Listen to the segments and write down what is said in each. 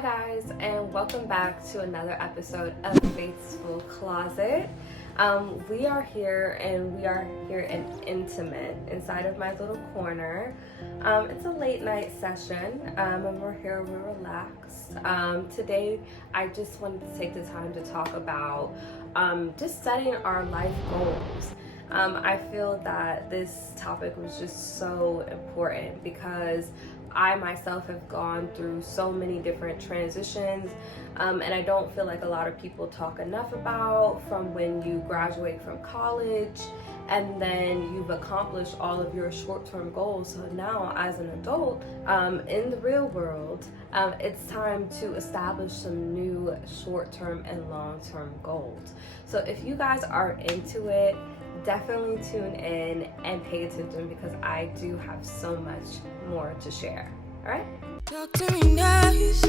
Hi guys, and welcome back to another episode of Faithful Closet. We are here in intimate inside of my little corner. It's a late night session, and we're relaxed. Today I just wanted to take the time to talk about just setting our life goals. I feel that this topic was just so important because I myself have gone through so many different transitions, and I don't feel like a lot of people talk enough about from when you graduate from college and then you've accomplished all of your short-term goals. So now as an adult in the real world, it's time to establish some new short-term and long-term goals. So if you guys are into it, definitely tune in and pay attention because I do have so much more to share. All right? Talk to me nice,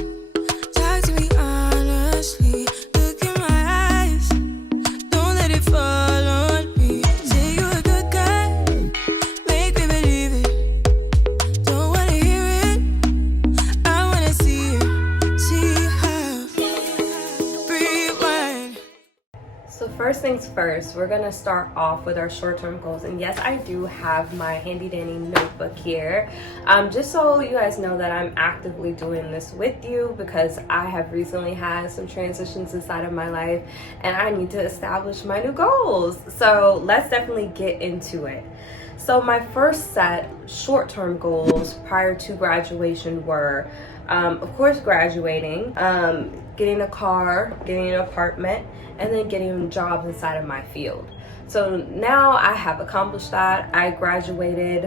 talk to me honestly. Look in my eyes, don't let it fall on me. Say you're a good guy, make me believe it. Don't wanna hear it, I wanna see how. Rewind. So first things first, we're gonna start off with our short-term goals. And yes, I do have my handy dandy notebook here, just so you guys know that I'm actively doing this with you because I have recently had some transitions inside of my life and I need to establish my new goals. So let's definitely get into it. So my first set short-term goals prior to graduation were, of course, graduating, getting a car, getting an apartment, and then getting jobs inside of my field. So now I have accomplished that. I graduated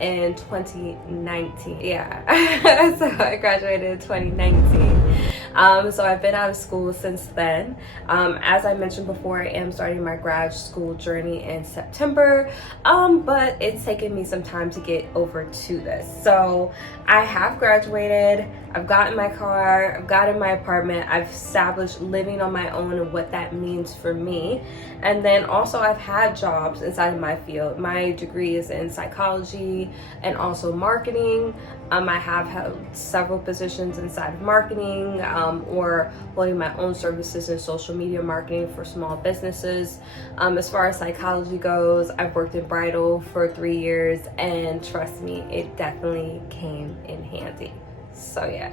in 2019. Yeah, so I graduated in 2019. So I've been out of school since then. As I mentioned before, I am starting my grad school journey in September, but it's taken me some time to get over to this. So I have graduated, I've gotten my car, I've gotten my apartment, I've established living on my own and what that means for me. And then also I've had jobs inside of my field. My degree is in psychology and also marketing. I have held several positions inside of marketing, or holding my own services in social media marketing for small businesses. As far as psychology goes, I've worked in bridal for 3 years, and trust me, it definitely came in handy. So yeah,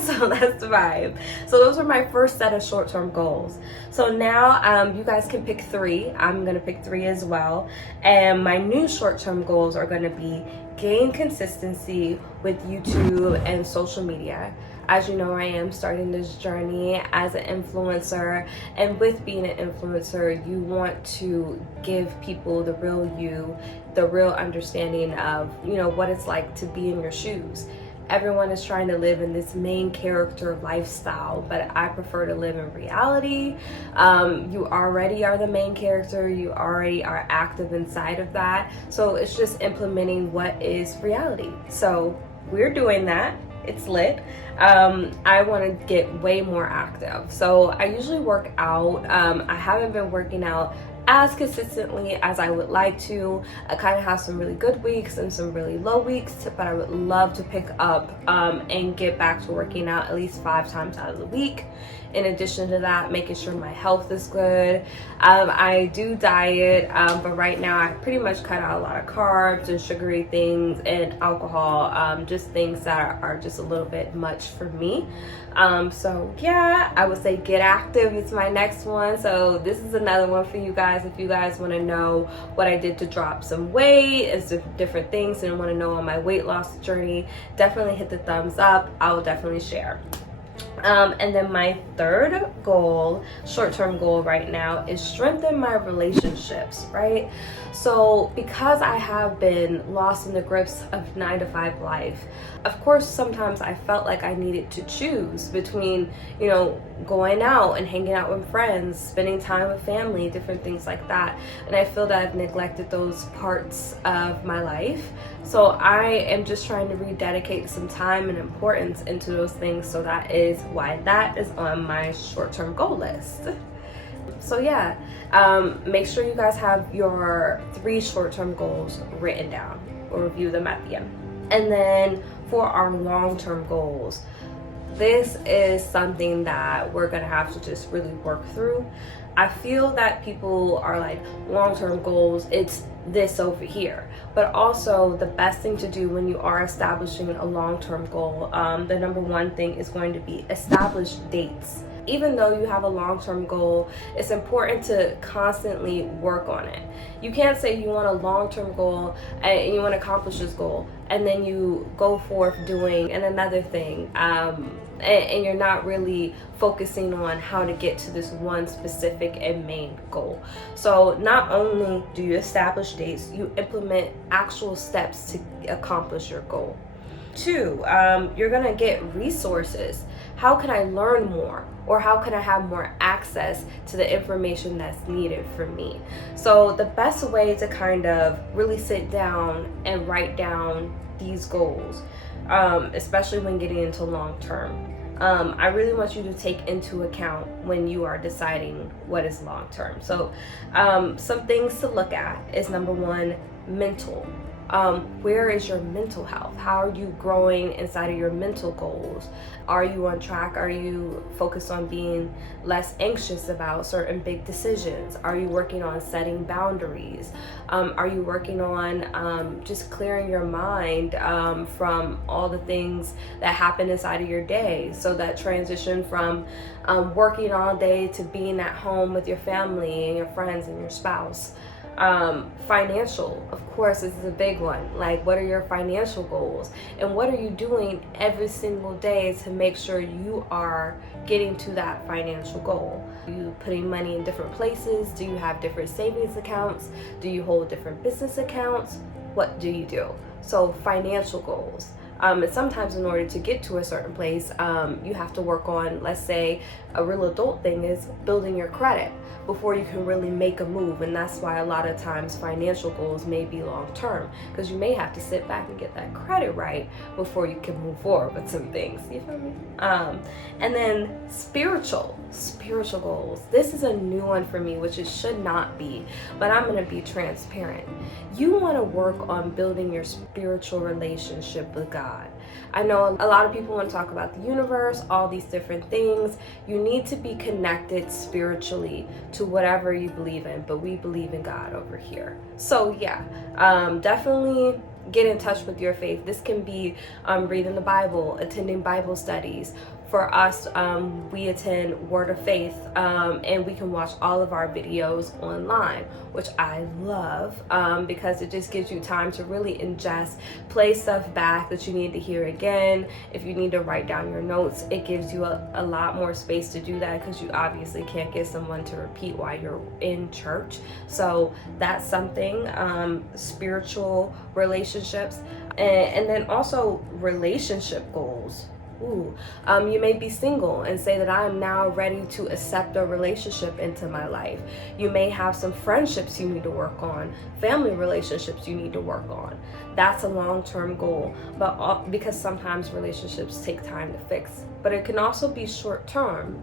so that's the vibe. So those were my first set of short-term goals. So now you guys can pick 3. I'm gonna pick 3 as well. And my new short-term goals are gonna be gain consistency with YouTube and social media. As you know, I am starting this journey as an influencer, and with being an influencer, you want to give people the real you, the real understanding of, you know, what it's like to be in your shoes. Everyone is trying to live in this main character lifestyle, but I prefer to live in reality. You already are the main character, you already are active inside of that. So it's just implementing what is reality. So we're doing that. It's lit. I want to get way more active. So I usually work out. I haven't been working out as consistently as I would like to. I kind of have some really good weeks and some really low weeks, but I would love to pick up and get back to working out at least 5 times out of the week. In addition to that, making sure my health is good. I do diet, but right now I pretty much cut out a lot of carbs and sugary things and alcohol, just things that are just a little bit much for me. So yeah, I would say get active is my next one. So this is another one for you guys. If you guys want to know what I did to drop some weight and some different things and want to know on my weight loss journey, definitely hit the thumbs up. I will definitely share. And then my third goal, short-term goal right now, is strengthen my relationships, right? So because I have been lost in the grips of 9-to-5 life, of course, sometimes I felt like I needed to choose between, you know, going out and hanging out with friends, spending time with family, different things like that. And I feel that I've neglected those parts of my life. So I am just trying to rededicate some time and importance into those things. So that is why that is on my short-term goal list. So yeah, make sure you guys have your 3 short-term goals written down. We'll review them at the end. And then for our long-term goals, this is something that we're gonna have to just really work through. I feel that people are like, long-term goals, it's this over here. But also the best thing to do when you are establishing a long-term goal, the number one thing is going to be establish dates. Even though you have a long-term goal, it's important to constantly work on it. You can't say you want a long-term goal and you want to accomplish this goal, and then you go forth doing another thing, and you're not really focusing on how to get to this one specific and main goal. So not only do you establish dates, you implement actual steps to accomplish your goal. 2, you're gonna get resources. How can I learn more? Or how can I have more access to the information that's needed for me? So the best way to kind of really sit down and write down these goals, especially when getting into long term, I really want you to take into account when you are deciding what is long term. So some things to look at is, number one, mental. Where is your mental health? How are you growing inside of your mental goals? Are you on track? Are you focused on being less anxious about certain big decisions? Are you working on setting boundaries? Are you working on just clearing your mind from all the things that happen inside of your day? So that transition from working all day to being at home with your family and your friends and your spouse. Financial, of course, this is a big one. Like, what are your financial goals? And what are you doing every single day to make sure you are getting to that financial goal? Are you putting money in different places? Do you have different savings accounts? Do you hold different business accounts? What do you do? So financial goals. And sometimes in order to get to a certain place, you have to work on, let's say, a real adult thing is building your credit before you can really make a move. And that's why a lot of times financial goals may be long term, because you may have to sit back and get that credit right before you can move forward with some things. You feel me? And then spiritual goals. This is a new one for me, which it should not be, but I'm going to be transparent. You want to work on building your spiritual relationship with God. I know a lot of people want to talk about the universe, all these different things. You need to be connected spiritually to whatever you believe in, but we believe in God over here. So yeah, definitely get in touch with your faith. This can be reading the Bible, attending Bible studies. For us, we attend Word of Faith, and we can watch all of our videos online, which I love, because it just gives you time to really ingest, play stuff back that you need to hear again. If you need to write down your notes, it gives you a lot more space to do that, because you obviously can't get someone to repeat while you're in church. So that's something. Spiritual relationships, and then also relationship goals. You may be single and say that I am now ready to accept a relationship into my life. You may have some friendships you need to work on, family relationships you need to work on. That's a long-term goal, but because sometimes relationships take time to fix. But it can also be short-term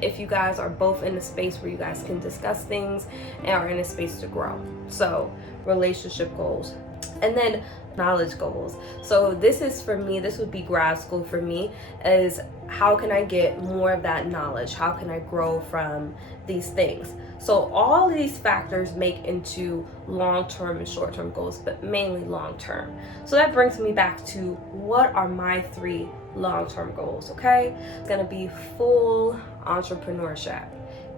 if you guys are both in a space where you guys can discuss things and are in a space to grow. So relationship goals. And then knowledge goals. So this is for me, this would be grad school for me, is how can I get more of that knowledge? How can I grow from these things? So all of these factors make into long-term and short-term goals, but mainly long-term. So that brings me back to what are my 3 long-term goals, okay? It's gonna be full entrepreneurship.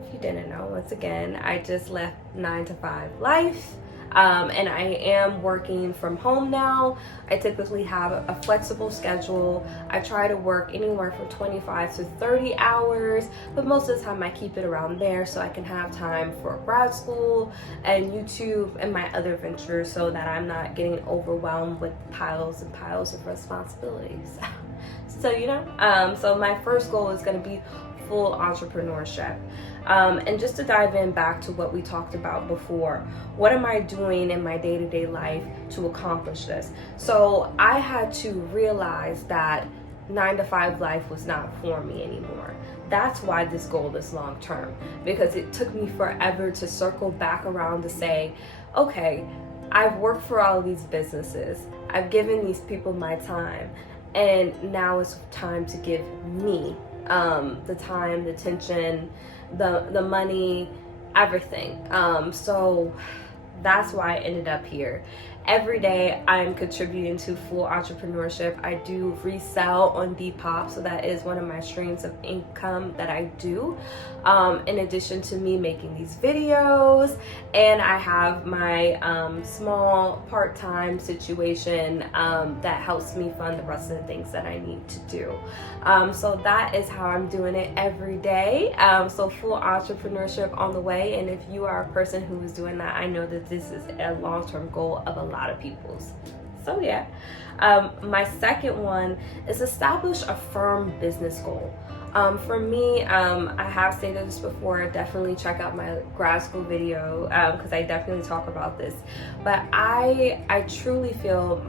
If you didn't know, once again, I just left 9-to-5 life. And I am working from home now. I typically have a flexible schedule. I try to work anywhere from 25 to 30 hours, but most of the time I keep it around there so I can have time for grad school and YouTube and my other ventures, so that I'm not getting overwhelmed with piles and piles of responsibilities. So, so my first goal is going to be full entrepreneurship. And just to dive in back to what we talked about before, what am I doing in my day-to-day life to accomplish this? So I had to realize that 9-to-5 life was not for me anymore. That's why this goal is long-term, because it took me forever to circle back around to say, okay, I've worked for all of these businesses. I've given these people my time. and now it's time to give me the time, the attention, the money, everything. So that's why I ended up here. Every day I'm contributing to full entrepreneurship. I do resell on Depop, so that is one of my streams of income that I do. In addition to me making these videos, and I have my small part-time situation that helps me fund the rest of the things that I need to do. So that is how I'm doing it every day. So full entrepreneurship on the way, and if you are a person who is doing that, I know that this is a long-term goal of a lot of people's. So yeah, my second one is establish a firm business goal. For me, I have stated this before, definitely check out my grad school video because I definitely talk about this. But I truly feel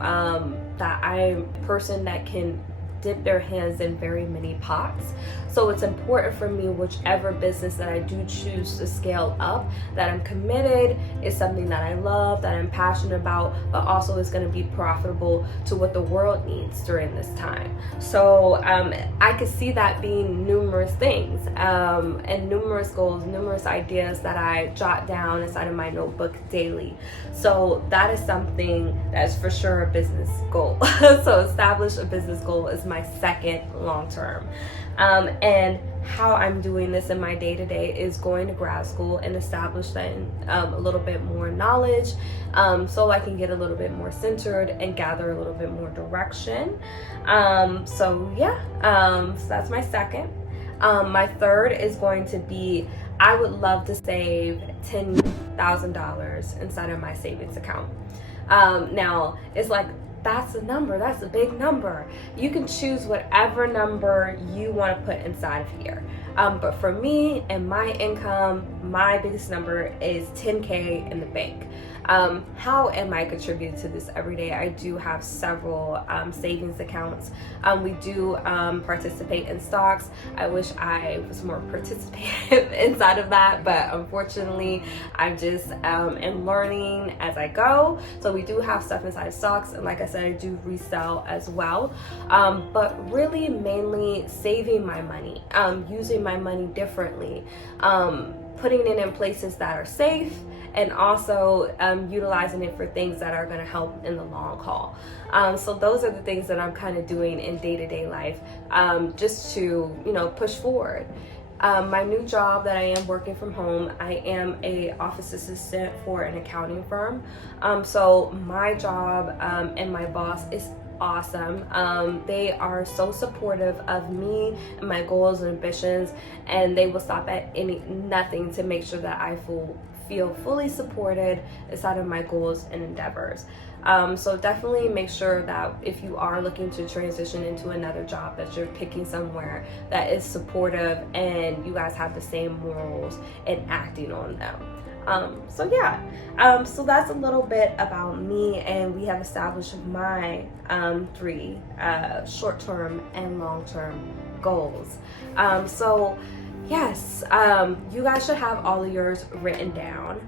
that I'm a person that can dip their hands in very many pots. So it's important for me, whichever business that I do choose to scale up, that I'm committed, is something that I love, that I'm passionate about, but also is going to be profitable to what the world needs during this time. So I could see that being numerous things and numerous goals, numerous ideas that I jot down inside of my notebook daily. So that is something that's for sure a business goal. So establish a business goal is my second long term. And how I'm doing this in my day-to-day is going to grad school and establishing a little bit more knowledge so I can get a little bit more centered and gather a little bit more direction. So that's my second. My third is going to be, I would love to save $10,000 inside of my savings account. Now it's like, that's a number, that's a big number. You can choose whatever number you want to put inside of here. But for me and my income, my biggest number is 10K in the bank. How am I contributing to this every day? I do have several savings accounts. We do participate in stocks. I wish I was more participative inside of that, but unfortunately, I'm just am learning as I go. So we do have stuff inside of stocks, and like I said, I do resell as well. But really, mainly saving my money, using my money differently, putting it in places that are safe, and also utilizing it for things that are going to help in the long haul. So those are the things that I'm kind of doing in day-to-day life, just to push forward. My new job that I am working from home, I am a office assistant for an accounting firm. So my job and my boss is awesome. They are so supportive of me and my goals and ambitions, and they will stop at nothing to make sure that I feel fully supported inside of my goals and endeavors. So definitely make sure that if you are looking to transition into another job, that you're picking somewhere that is supportive and you guys have the same morals and acting on them. So that's a little bit about me, and we have established my three short-term and long-term goals. Yes, you guys should have all of yours written down.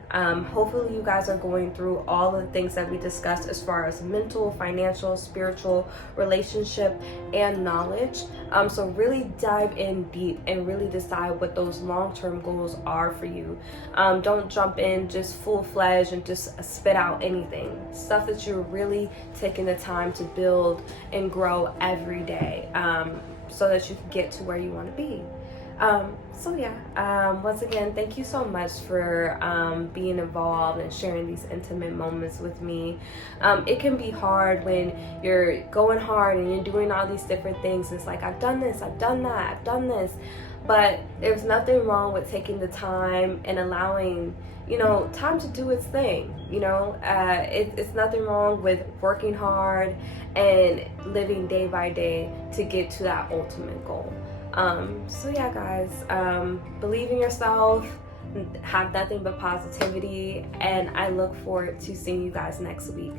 Hopefully you guys are going through all of the things that we discussed as far as mental, financial, spiritual, relationship, and knowledge. So really dive in deep and really decide what those long-term goals are for you. Don't jump in just full-fledged and just spit out anything. Stuff that you're really taking the time to build and grow every day, so that you can get to where you want to be. Once again, thank you so much for being involved and sharing these intimate moments with me. It can be hard when you're going hard and you're doing all these different things. It's like, I've done this, I've done that, I've done this. But there's nothing wrong with taking the time and allowing, time to do its thing. It's nothing wrong with working hard and living day by day to get to that ultimate goal. Guys, believe in yourself, have nothing but positivity, and I look forward to seeing you guys next week.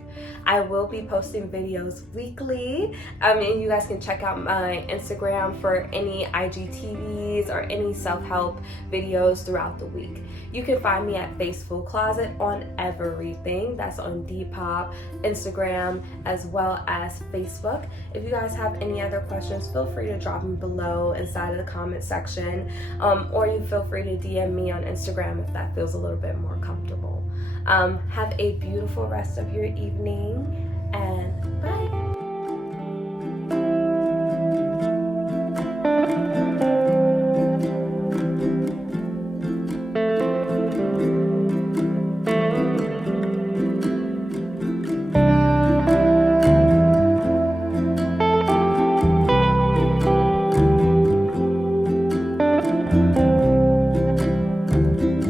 I will be posting videos weekly, and you guys can check out my Instagram for any IGTVs or any self-help videos throughout the week. You can find me at Faceful Closet on everything. That's on Depop, Instagram, as well as Facebook. If you guys have any other questions, feel free to drop them below inside of the comment section, or you feel free to DM me on Instagram if that feels a little bit more comfortable. Have a beautiful rest of your evening, and bye.